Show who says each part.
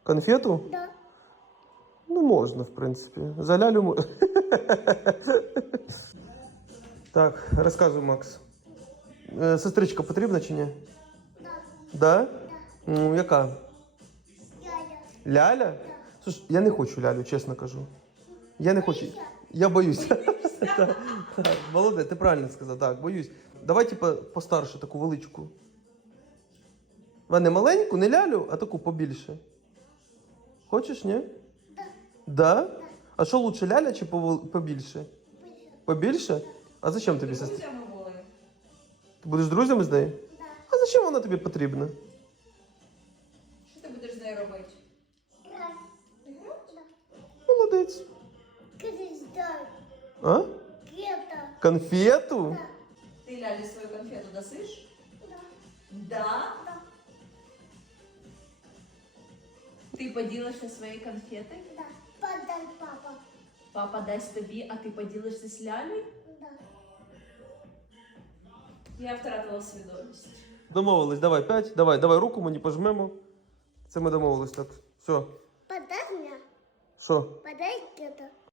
Speaker 1: Конфету?
Speaker 2: Да.
Speaker 1: Ну, можна, в принципі. За лялю можна. Так, розказуй, Макс. Сестричка потрібна чи ні?
Speaker 2: Да.
Speaker 1: Да? Ну, яка?
Speaker 2: Яля.
Speaker 1: Ляля? Слушай, я не хочу лялю, чесно кажу. Я не хочу. Я боюсь. Так, молодець, ти правильно сказав, так, боюсь. Давай, типа, постарше, таку величку. Не маленьку, не лялю, а таку побільше. Хочеш, ні?
Speaker 2: Да.
Speaker 1: Да? А що лучше, ляля чи побільше? Побільше? А зачем тобі сестра?
Speaker 3: Друзями були.
Speaker 1: Ти будеш друзями з нею?
Speaker 2: Да.
Speaker 1: А зачем вона тобі потрібна?
Speaker 3: Що ти будеш з нею робити?
Speaker 2: Раз. Да.
Speaker 1: Молодець.
Speaker 2: Кристалл.
Speaker 1: А?
Speaker 2: Гета.
Speaker 1: Конфету?
Speaker 2: Да.
Speaker 3: Ти Лялі свою конфету дасиш?
Speaker 2: Да.
Speaker 3: Да.
Speaker 2: Да.
Speaker 3: Ти поділишся своєю конфетою?
Speaker 2: Да. Подай папа.
Speaker 3: Папа дасть тобі, а ти поділишся з Лялею?
Speaker 2: Да.
Speaker 3: Я втратила свідомість.
Speaker 1: Домовились, давай 5. Давай руку мені пожмемо. Це ми домовились так. Все.
Speaker 2: Подай мне.
Speaker 1: Що?
Speaker 2: Подай это.